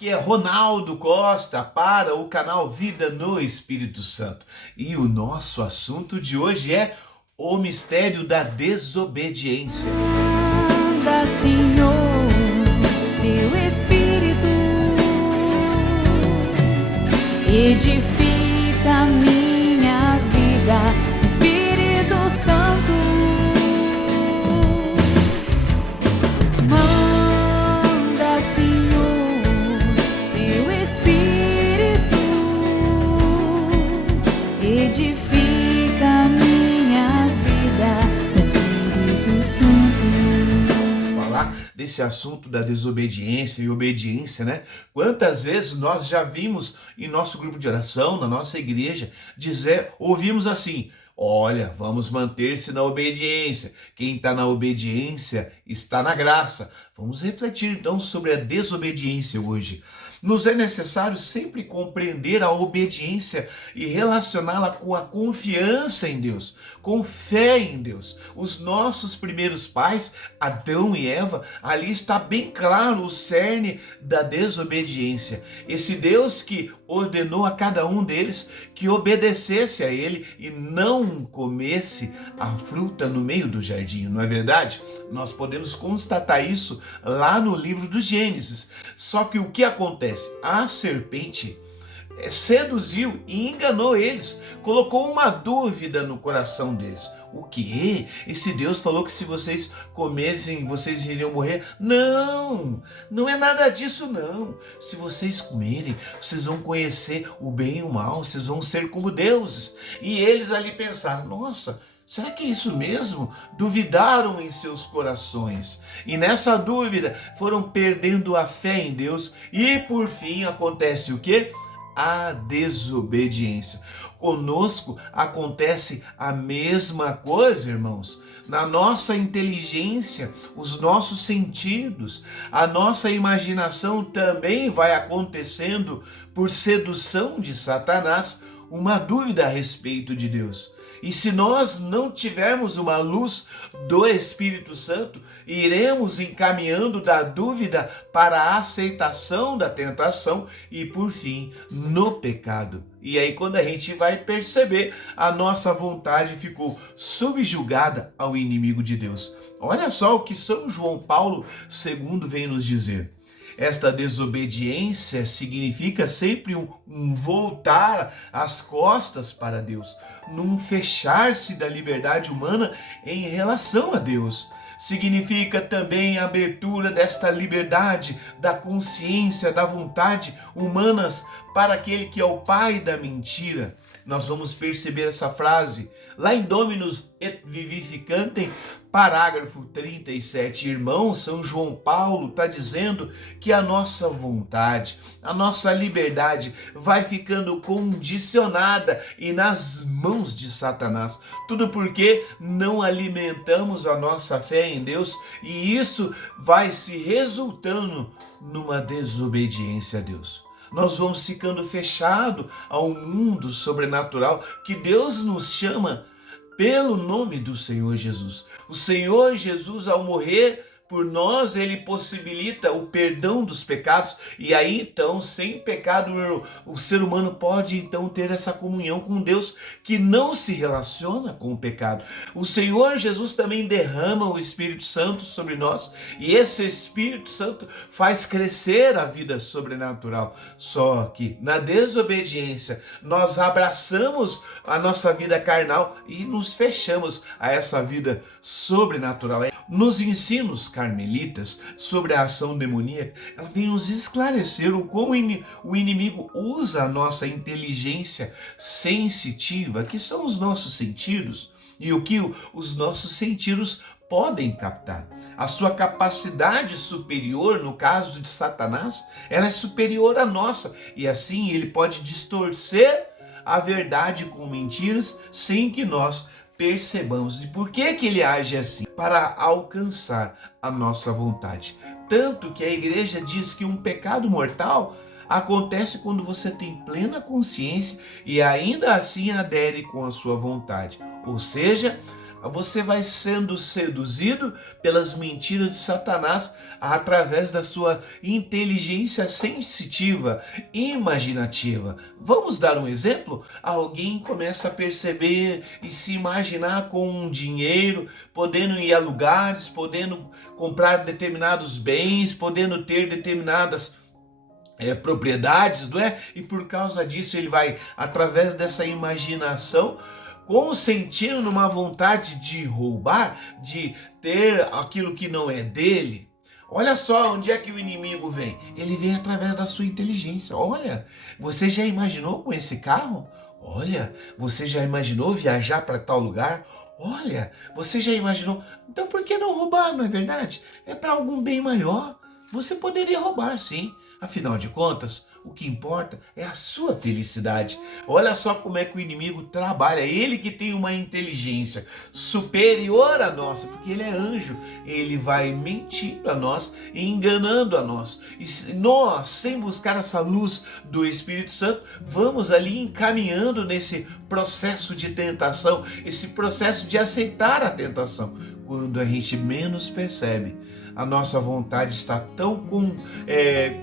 que é Ronaldo Costa para o canal Vida no Espírito Santo. E o nosso assunto de hoje é o mistério da desobediência. Manda, Senhor, teu Espírito, edifica a minha vida, Espírito Santo. Manda, Senhor, teu Espírito, edifica a minha vida, Espírito Santo. Falar desse assunto da desobediência e obediência, né? Quantas vezes nós já vimos em nosso grupo de oração, na nossa igreja, ouvimos assim: olha, vamos manter-se na obediência. Quem está na obediência está na graça. Vamos refletir então sobre a desobediência hoje. Nos é necessário sempre compreender a obediência e relacioná-la com a confiança em Deus, com fé em Deus. Os nossos primeiros pais, Adão e Eva, ali está bem claro o cerne da desobediência. Esse Deus que ordenou a cada um deles que obedecesse a ele e não comesse a fruta no meio do jardim, não é verdade? Nós podemos constatar isso lá no livro do Gênesis. Só que o que acontece? A serpente seduziu e enganou eles, colocou uma dúvida no coração deles. O quê? Esse Deus falou que se vocês comerem, vocês iriam morrer? Não, não é nada disso não. Se vocês comerem, vocês vão conhecer o bem e o mal, vocês vão ser como deuses. E eles ali pensaram: nossa, será que é isso mesmo? Duvidaram em seus corações. E nessa dúvida foram perdendo a fé em Deus. E por fim acontece o quê? A desobediência. Conosco acontece a mesma coisa, irmãos. Na nossa inteligência, os nossos sentidos, a nossa imaginação também vai acontecendo, por sedução de Satanás, uma dúvida a respeito de Deus. E se nós não tivermos uma luz do Espírito Santo, iremos encaminhando da dúvida para a aceitação da tentação e, por fim, no pecado. E aí, quando a gente vai perceber, a nossa vontade ficou subjugada ao inimigo de Deus. Olha só o que São João Paulo II vem nos dizer. Esta desobediência significa sempre um voltar as costas para Deus, num fechar-se da liberdade humana em relação a Deus. Significa também a abertura desta liberdade, da consciência, da vontade humanas para aquele que é o pai da mentira. Nós vamos perceber essa frase lá em Dominus et Vivificantem, parágrafo 37. Irmão, São João Paulo está dizendo que a nossa vontade, a nossa liberdade vai ficando condicionada e nas mãos de Satanás. Tudo porque não alimentamos a nossa fé em Deus e isso vai se resultando numa desobediência a Deus. Nós vamos ficando fechados ao mundo sobrenatural que Deus nos chama pelo nome do Senhor Jesus. O Senhor Jesus, ao morrer por nós, ele possibilita o perdão dos pecados e aí então, sem pecado, o ser humano pode então ter essa comunhão com Deus que não se relaciona com o pecado. O Senhor Jesus também derrama o Espírito Santo sobre nós e esse Espírito Santo faz crescer a vida sobrenatural. Só que na desobediência nós abraçamos a nossa vida carnal e nos fechamos a essa vida sobrenatural. Nos ensinos carmelitas sobre a ação demoníaca, ela vem nos esclarecer o como o inimigo usa a nossa inteligência sensitiva, que são os nossos sentidos, e o que os nossos sentidos podem captar. A sua capacidade superior, no caso de Satanás, ela é superior à nossa, e assim ele pode distorcer a verdade com mentiras sem que nós percebamos. E por que ele age assim? Para alcançar a nossa vontade. Tanto que a igreja diz que um pecado mortal acontece quando você tem plena consciência e ainda assim adere com a sua vontade. Ou seja, Você vai sendo seduzido pelas mentiras de Satanás através da sua inteligência sensitiva, imaginativa. Vamos dar um exemplo? Alguém começa a perceber e se imaginar com um dinheiro, podendo ir a lugares, podendo comprar determinados bens, podendo ter determinadas propriedades, não é? E por causa disso ele vai, através dessa imaginação, consentindo numa vontade de roubar, de ter aquilo que não é dele. Olha só onde é que o inimigo vem. Ele vem através da sua inteligência. Olha, você já imaginou com esse carro? Olha, você já imaginou viajar para tal lugar? Olha, você já imaginou? Então por que não roubar, não é verdade? É para algum bem maior. Você poderia roubar, sim. Afinal de contas, o que importa é a sua felicidade. Olha só como é que o inimigo trabalha. Ele que tem uma inteligência superior à nossa, porque ele é anjo. Ele vai mentindo a nós, enganando a nós. E nós, sem buscar essa luz do Espírito Santo, vamos ali encaminhando nesse processo de tentação, esse processo de aceitar a tentação. Quando a gente menos percebe, a nossa vontade está tão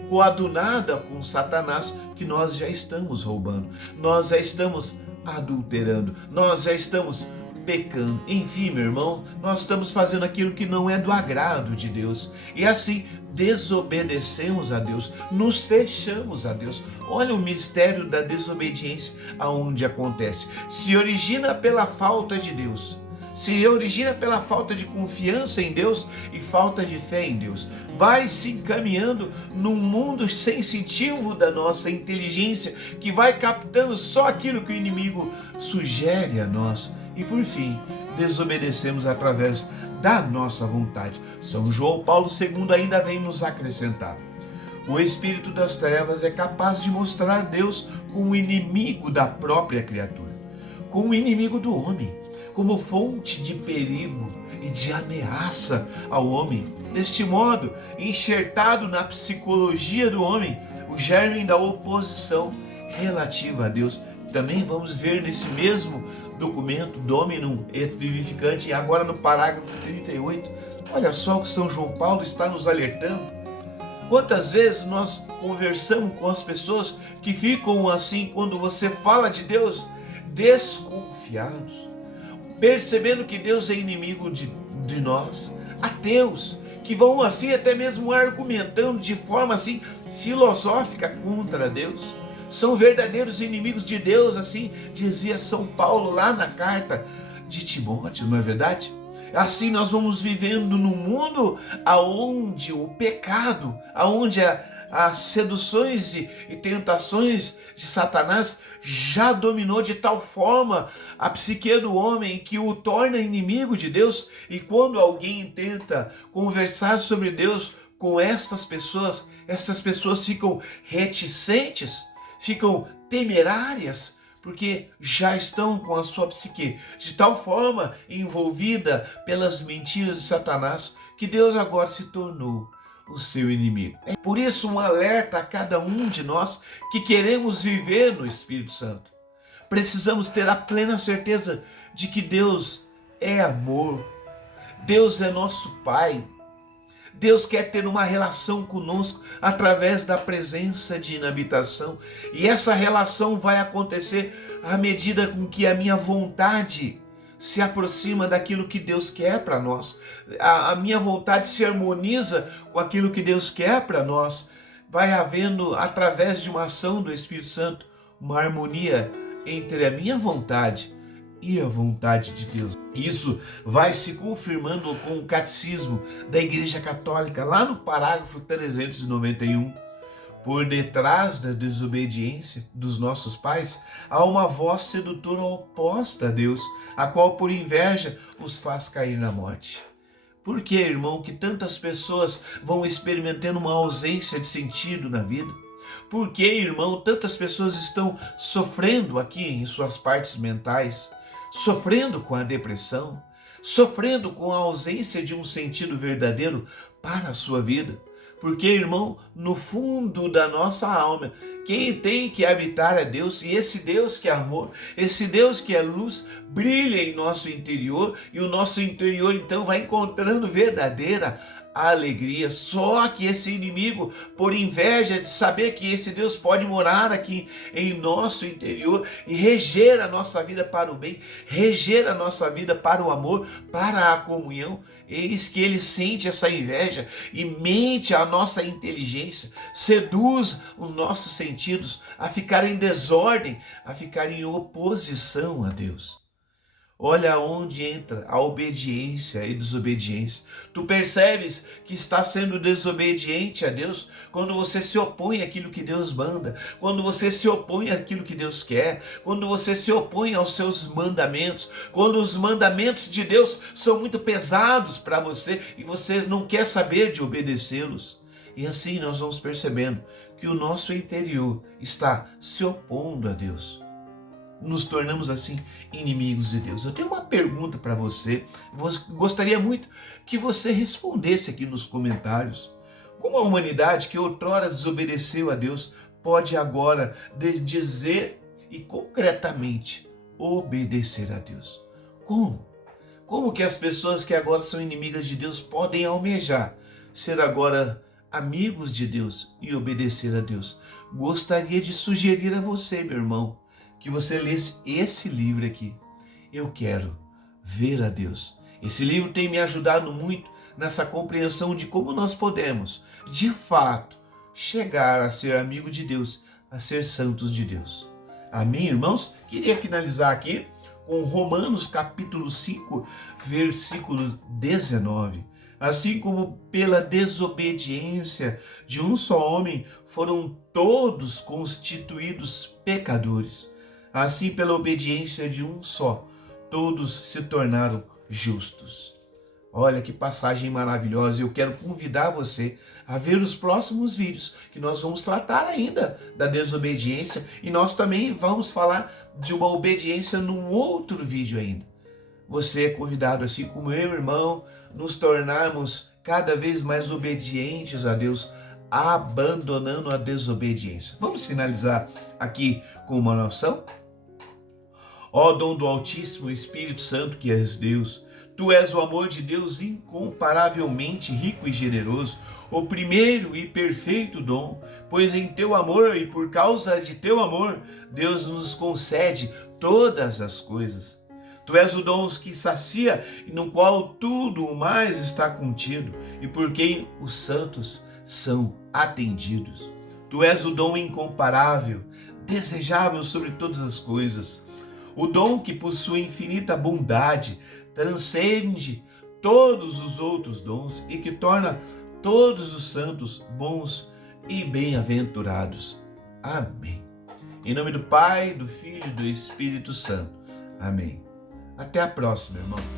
coadunada com Satanás que nós já estamos roubando, nós já estamos adulterando, nós já estamos pecando. Enfim, meu irmão, nós estamos fazendo aquilo que não é do agrado de Deus. E assim desobedecemos a Deus, nos fechamos a Deus. Olha o mistério da desobediência aonde acontece. Se origina pela falta de Deus. Se origina pela falta de confiança em Deus e falta de fé em Deus. Vai se encaminhando num mundo sensitivo da nossa inteligência, que vai captando só aquilo que o inimigo sugere a nós. E por fim, desobedecemos através da nossa vontade. São João Paulo II ainda vem nos acrescentar: o espírito das trevas é capaz de mostrar Deus como inimigo da própria criatura, como inimigo do homem, como fonte de perigo e de ameaça ao homem. Deste modo, enxertado na psicologia do homem, o germe da oposição relativa a Deus. Também vamos ver nesse mesmo documento, Dominum et Vivificante, agora no parágrafo 38. Olha só o que São João Paulo está nos alertando. Quantas vezes nós conversamos com as pessoas que ficam assim, quando você fala de Deus, desconfiados, percebendo que Deus é inimigo de nós, ateus, que vão assim até mesmo argumentando de forma assim filosófica contra Deus. São verdadeiros inimigos de Deus, assim dizia São Paulo lá na carta de Timóteo, não é verdade? Assim nós vamos vivendo num mundo aonde o pecado, aonde as seduções e tentações de Satanás já dominou de tal forma a psique do homem que o torna inimigo de Deus. E quando alguém tenta conversar sobre Deus com essas pessoas ficam reticentes, ficam temerárias, porque já estão com a sua psique de tal forma envolvida pelas mentiras de Satanás que Deus agora se tornou o seu inimigo. É por isso um alerta a cada um de nós que queremos viver no Espírito Santo. Precisamos ter a plena certeza de que Deus é amor, Deus é nosso Pai. Deus quer ter uma relação conosco através da presença de inabitação. E essa relação vai acontecer à medida com que a minha vontade se aproxima daquilo que Deus quer para nós. A minha vontade se harmoniza com aquilo que Deus quer para nós. Vai havendo, através de uma ação do Espírito Santo, uma harmonia entre a minha vontade e a vontade de Deus. Isso vai se confirmando com o catecismo da Igreja Católica, lá no parágrafo 391. Por detrás da desobediência dos nossos pais, há uma voz sedutora oposta a Deus, a qual por inveja os faz cair na morte. Por que, irmão, que tantas pessoas vão experimentando uma ausência de sentido na vida? Por que, irmão, tantas pessoas estão sofrendo aqui em suas partes mentais, sofrendo com a depressão, sofrendo com a ausência de um sentido verdadeiro para a sua vida? Porque, irmão, no fundo da nossa alma, quem tem que habitar é Deus, e esse Deus que é amor, esse Deus que é luz, brilha em nosso interior, e o nosso interior então vai encontrando verdadeira alegria. Só que esse inimigo, por inveja de saber que esse Deus pode morar aqui em nosso interior e reger a nossa vida para o bem, reger a nossa vida para o amor, para a comunhão, eis que ele sente essa inveja e mente a nossa inteligência, seduz os nossos sentidos a ficar em desordem, a ficar em oposição a Deus. Olha onde entra a obediência e desobediência. Tu percebes que está sendo desobediente a Deus quando você se opõe àquilo que Deus manda, quando você se opõe àquilo que Deus quer, quando você se opõe aos seus mandamentos, quando os mandamentos de Deus são muito pesados para você e você não quer saber de obedecê-los. E assim nós vamos percebendo que o nosso interior está se opondo a Deus. Nos tornamos assim inimigos de Deus. Eu tenho uma pergunta para você. Gostaria muito que você respondesse aqui nos comentários. Como a humanidade que outrora desobedeceu a Deus pode agora dizer e concretamente obedecer a Deus? Como? Como que as pessoas que agora são inimigas de Deus podem almejar ser agora amigos de Deus e obedecer a Deus? Gostaria de sugerir a você, meu irmão, que você lesse esse livro aqui. Eu quero ver a Deus. Esse livro tem me ajudado muito nessa compreensão de como nós podemos, de fato, chegar a ser amigo de Deus, a ser santos de Deus. Amém, irmãos? Queria finalizar aqui com Romanos capítulo 5, versículo 19. Assim como pela desobediência de um só homem foram todos constituídos pecadores, assim, pela obediência de um só, todos se tornaram justos. Olha que passagem maravilhosa. Eu quero convidar você a ver os próximos vídeos, que nós vamos tratar ainda da desobediência, e nós também vamos falar de uma obediência num outro vídeo ainda. Você é convidado, assim como eu, irmão, nos tornarmos cada vez mais obedientes a Deus, abandonando a desobediência. Vamos finalizar aqui com uma oração? Ó dom do Altíssimo Espírito Santo, que és Deus, tu és o amor de Deus incomparavelmente rico e generoso, o primeiro e perfeito dom, pois em teu amor e por causa de teu amor, Deus nos concede todas as coisas. Tu és o dom que sacia e no qual tudo o mais está contido e por quem os santos são atendidos. Tu és o dom incomparável, desejável sobre todas as coisas. O dom que possui infinita bondade, transcende todos os outros dons e que torna todos os santos bons e bem-aventurados. Amém. Em nome do Pai, do Filho e do Espírito Santo. Amém. Até a próxima, irmão.